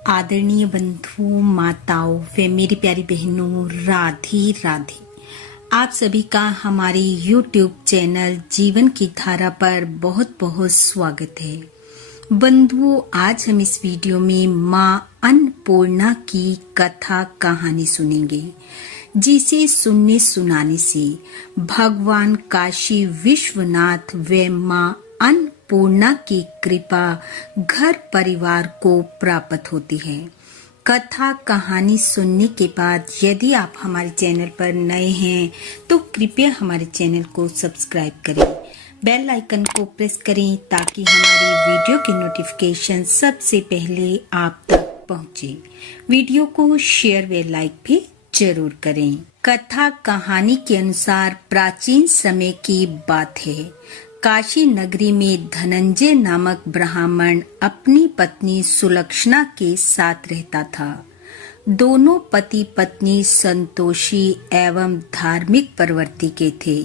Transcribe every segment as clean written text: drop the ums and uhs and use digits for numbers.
आदरणीय बंधुओं, माताओं व मेरी प्यारी बहनों, राधे राधे। आप सभी का हमारे YouTube चैनल जीवन की धारा पर बहुत बहुत स्वागत है। बंधुओं, आज हम इस वीडियो में माँ अन्नपूर्णा की कथा कहानी सुनेंगे, जिसे सुनने सुनाने से भगवान काशी विश्वनाथ व माँ अन्नपूर्णा की कृपा घर परिवार को प्राप्त होती है। कथा कहानी सुनने के बाद यदि आप हमारे चैनल पर नए हैं तो कृपया हमारे चैनल को सब्सक्राइब करें, बेल आइकन को प्रेस करें ताकि हमारी वीडियो की नोटिफिकेशन सबसे पहले आप तक पहुंचे। वीडियो को शेयर व लाइक भी जरूर करें। कथा कहानी के अनुसार प्राचीन समय की बात है। काशी नगरी में धनंजय नामक ब्राह्मण अपनी पत्नी सुलक्षणा के साथ रहता था। दोनों पति पत्नी संतोषी एवं धार्मिक प्रवृत्ति के थे,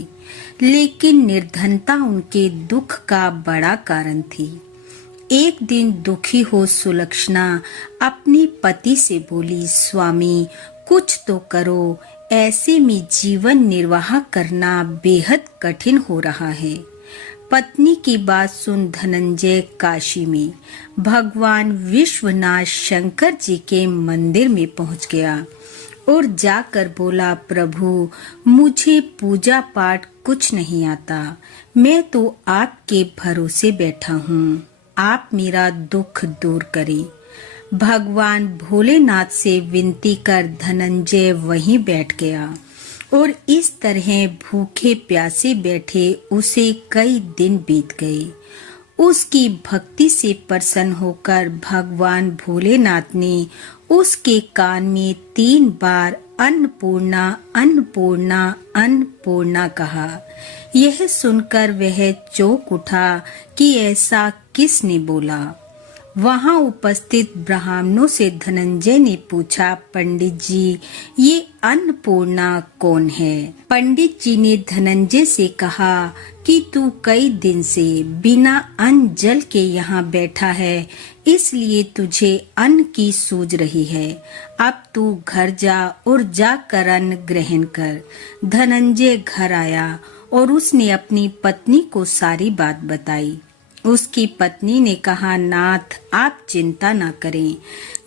लेकिन निर्धनता उनके दुख का बड़ा कारण थी। एक दिन दुखी हो सुलक्षणा अपने पति से बोली, स्वामी कुछ तो करो, ऐसे में जीवन निर्वाह करना बेहद कठिन हो रहा है। पत्नी की बात सुन धनंजय काशी में भगवान विश्वनाथ शंकर जी के मंदिर में पहुंच गया और जाकर बोला, प्रभु मुझे पूजा पाठ कुछ नहीं आता, मैं तो आपके भरोसे बैठा हूँ, आप मेरा दुख दूर करें। भगवान भोलेनाथ से विनती कर धनंजय वहीं बैठ गया और इस तरह भूखे प्यासे बैठे उसे कई दिन बीत गए। उसकी भक्ति से प्रसन्न होकर भगवान भोलेनाथ ने उसके कान में 3 बार अन्नपूर्णा अन्नपूर्णा अन्नपूर्णा कहा। यह सुनकर वह चौंक उठा कि ऐसा किसने बोला। वहां उपस्थित ब्राह्मणों से धनंजय ने पूछा, पंडित जी ये अन्नपूर्णा कौन है? पंडित जी ने धनंजय से कहा कि तू कई दिन से बिना अन्न जल के यहाँ बैठा है, इसलिए तुझे अन्न की सूझ रही है। अब तू घर जा और जाकर अन्न ग्रहण कर। धनंजय घर आया और उसने अपनी पत्नी को सारी बात बताई। उसकी पत्नी ने कहा, नाथ आप चिंता न करें,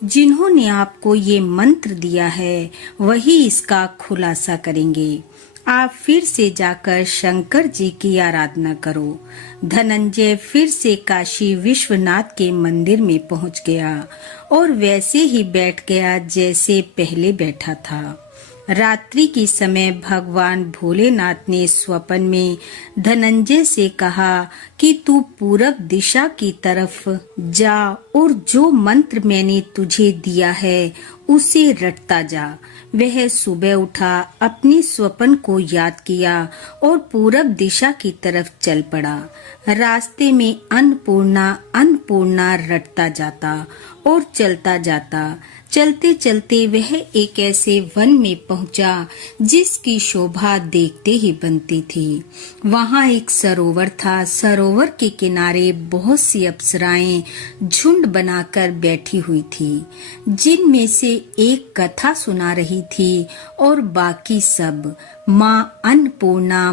जिन्होंने आपको ये मंत्र दिया है वही इसका खुलासा करेंगे। आप फिर से जाकर शंकर जी की आराधना करो। धनंजय फिर से काशी विश्वनाथ के मंदिर में पहुंच गया और वैसे ही बैठ गया जैसे पहले बैठा था। रात्रि के समय भगवान भोलेनाथ ने स्वप्न में धनंजय से कहा कि तू पूरब दिशा की तरफ जा और जो मंत्र मैंने तुझे दिया है उसे रटता जा। वह सुबह उठा, अपनी स्वप्न को याद किया और पूरब दिशा की तरफ चल पड़ा। रास्ते में अन्नपूर्णा अन्नपूर्णा रटता जाता और चलता जाता। चलते चलते वह एक ऐसे वन में पहुंचा जिसकी शोभा देखते ही बनती थी। वहां एक सरोवर था। सरोवर के किनारे बहुत सी अप्सराएं झुंड बनाकर बैठी हुई थी, जिनमें से एक कथा सुना रही थी और बाकी सब माँ अन्नपूर्णा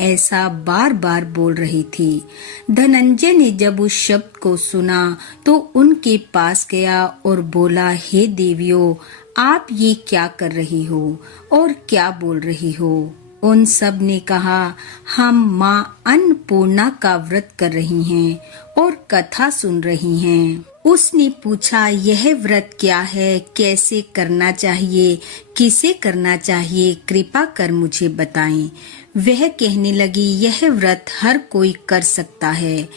ऐसा बार बार बोल रही थी। धनंजय ने जब उस शब्द को सुना तो उनके पास गया और बोला, हे देवियों आप ये क्या कर रही हो और क्या बोल रही हो? उन सब ने कहा, हम माँ अन्नपूर्णा का व्रत कर रही हैं और कथा सुन रही हैं। उसने पूछा, यह व्रत क्या है, कैसे करना चाहिए, किसे करना चाहिए, कृपा कर मुझे बताएं। वह कहने लगी, यह व्रत हर कोई कर सकता है।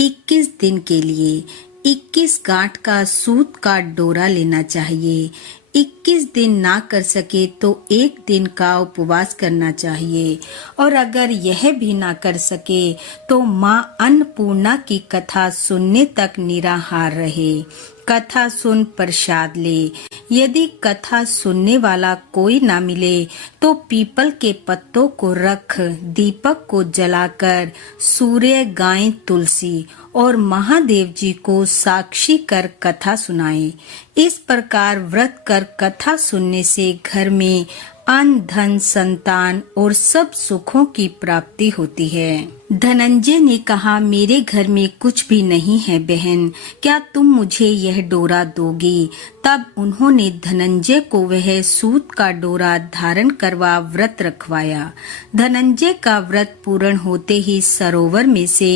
21 दिन के लिए 21 गांठ का सूत का डोरा लेना चाहिए। 21 दिन ना कर सके तो 1 दिन का उपवास करना चाहिए, और अगर यह भी ना कर सके तो माँ अन्नपूर्णा की कथा सुनने तक निराहार रहे। कथा सुन प्रसाद ले। यदि कथा सुनने वाला कोई ना मिले तो पीपल के पत्तों को रख दीपक को जलाकर सूर्य गाय तुलसी और महादेव जी को साक्षी कर कथा सुनाए। इस प्रकार व्रत कर कथा सुनने से घर में अन्न धन संतान और सब सुखों की प्राप्ति होती है। धनंजय ने कहा, मेरे घर में कुछ भी नहीं है बहन, क्या तुम मुझे यह डोरा दोगी? तब उन्होंने धनंजय को वह सूत का डोरा धारण करवा व्रत रखवाया। धनंजय का व्रत पूर्ण होते ही सरोवर में से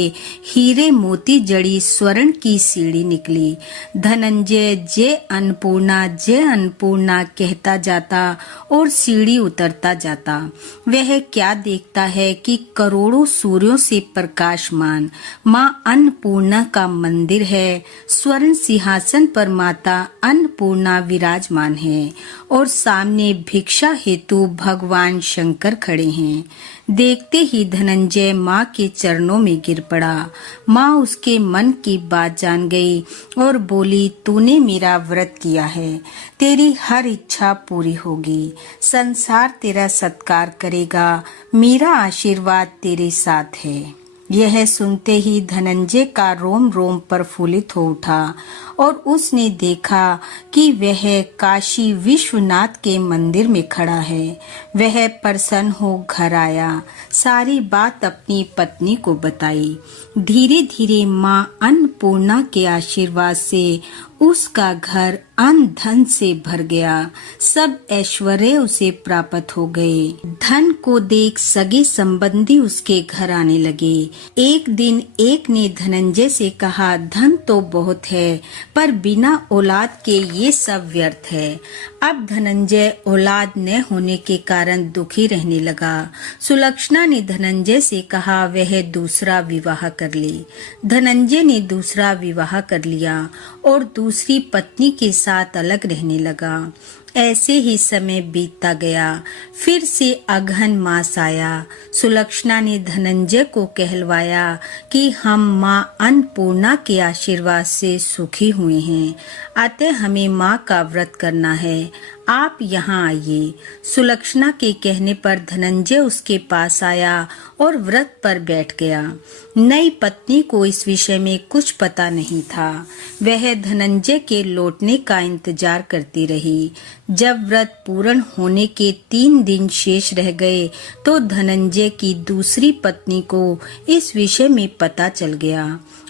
हीरे मोती जड़ी स्वर्ण की सीढ़ी निकली। धनंजय जय अन्नपूर्णा कहता जाता और सीढ़ी उतरता जाता। वह क्या देखता है कि करोड़ों सूर्यों से प्रकाशमान माँ अन्नपूर्णा का मंदिर है। स्वर्ण सिंहासन पर माता अन्नपूर्णा विराजमान है और सामने भिक्षा हेतु भगवान शंकर खड़े हैं। देखते ही धनंजय माँ के चरणों में गिर पड़ा। माँ उसके मन की बात जान गई और बोली, तूने मेरा व्रत किया है, तेरी हर इच्छा पूरी होगी, संसार तेरा सत्कार करेगा, मेरा आशीर्वाद तेरे साथ है। यह सुनते ही धनंजय का रोम रोम प्रफुल्लित हो उठा और उसने देखा कि वह काशी विश्वनाथ के मंदिर में खड़ा है। वह प्रसन्न हो घर आया, सारी बात अपनी पत्नी को बताई। धीरे धीरे माँ अन्नपूर्णा के आशीर्वाद से उसका घर अन्न धन से भर गया। सब ऐश्वर्य उसे प्राप्त हो गए। धन को देख सगे संबंधी उसके घर आने लगे। एक दिन एक ने धनंजय से कहा, धन तो बहुत है पर बिना औलाद के ये सब व्यर्थ है। अब धनंजय औलाद न होने के कारण दुखी रहने लगा। सुलक्षणा ने धनंजय से कहा वह दूसरा विवाह कर ले। धनंजय ने दूसरा विवाह कर लिया और दूसरी पत्नी के साथ अलग रहने लगा। ऐसे ही समय बीतता गया। फिर से अगहन मास आया। सुलक्षणा ने धनंजय को कहलवाया कि हम माँ अन्नपूर्णा के आशीर्वाद से सुखी हुए हैं, अतः हमें माँ का व्रत करना है, आप यहाँ आइए। सुलक्षणा के कहने पर धनंजय उसके पास आया और व्रत पर बैठ गया। नई पत्नी को इस विषय में कुछ पता नहीं था। वह धनंजय के लौटने का इंतजार करती रही। जब व्रत पूर्ण होने के 3 दिन शेष रह गए तो धनंजय की दूसरी पत्नी को इस विषय में पता चल गया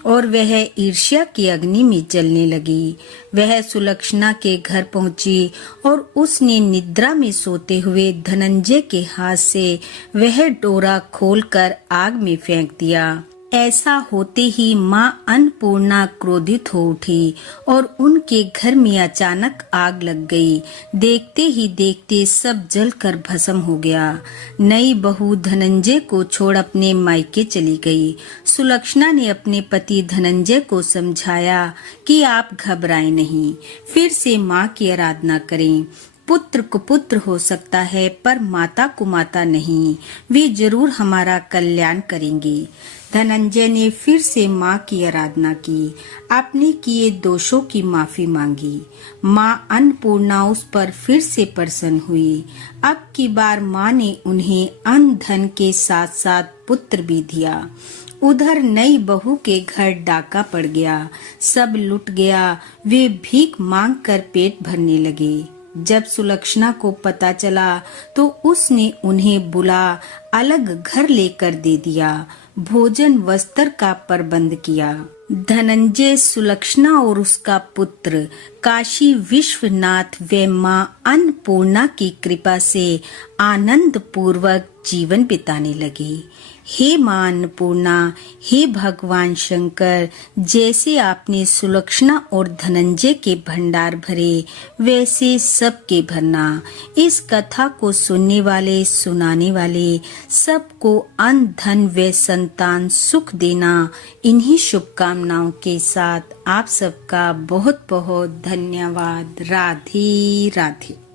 और वह ईर्ष्या की अग्नि में जलने लगी। वह सुलक्षणा के घर पहुंची और उसने निद्रा में सोते हुए धनंजय के हाथ से वह डोरा खोलकर आग में फेंक दिया। ऐसा होते ही माँ अन्नपूर्णा क्रोधित हो उठी और उनके घर में अचानक आग लग गई। देखते ही देखते सब जलकर भस्म हो गया। नई बहू धनंजय को छोड़ अपने मायके चली गई। सुलक्षणा ने अपने पति धनंजय को समझाया कि आप घबराएं नहीं, फिर से माँ की आराधना करें। पुत्र कुपुत्र हो सकता है पर माता कुमाता नहीं, वे जरूर हमारा कल्याण करेंगे। धनंजय ने फिर से माँ की आराधना की, अपने किए दोषों की माफी मांगी। माँ अन्नपूर्णा उस पर फिर से प्रसन्न हुई। अब की बार माँ ने उन्हें अन्न धन के साथ साथ पुत्र भी दिया। उधर नई बहू के घर डाका पड़ गया, सब लुट गया। वे भीख मांग कर पेट भरने लगे। जब सुलक्षणा को पता चला तो उसने उन्हें बुला अलग घर लेकर दे दिया, भोजन वस्त्र का प्रबंध किया। धनंजय, सुलक्षणा और उसका पुत्र काशी विश्वनाथ व माँ अन्नपूर्णा की कृपा से आनंद पूर्वक जीवन बिताने लगे। हे माँ अन्नपूर्णा, हे भगवान शंकर, जैसे आपने सुलक्षणा और धनंजय के भंडार भरे वैसे सबके भरना। इस कथा को सुनने वाले सुनाने वाले सबको अन्न धन व संतान सुख देना। इन्हीं शुभकामनाओं के साथ आप सबका बहुत बहुत धन्यवाद। राधे राधे।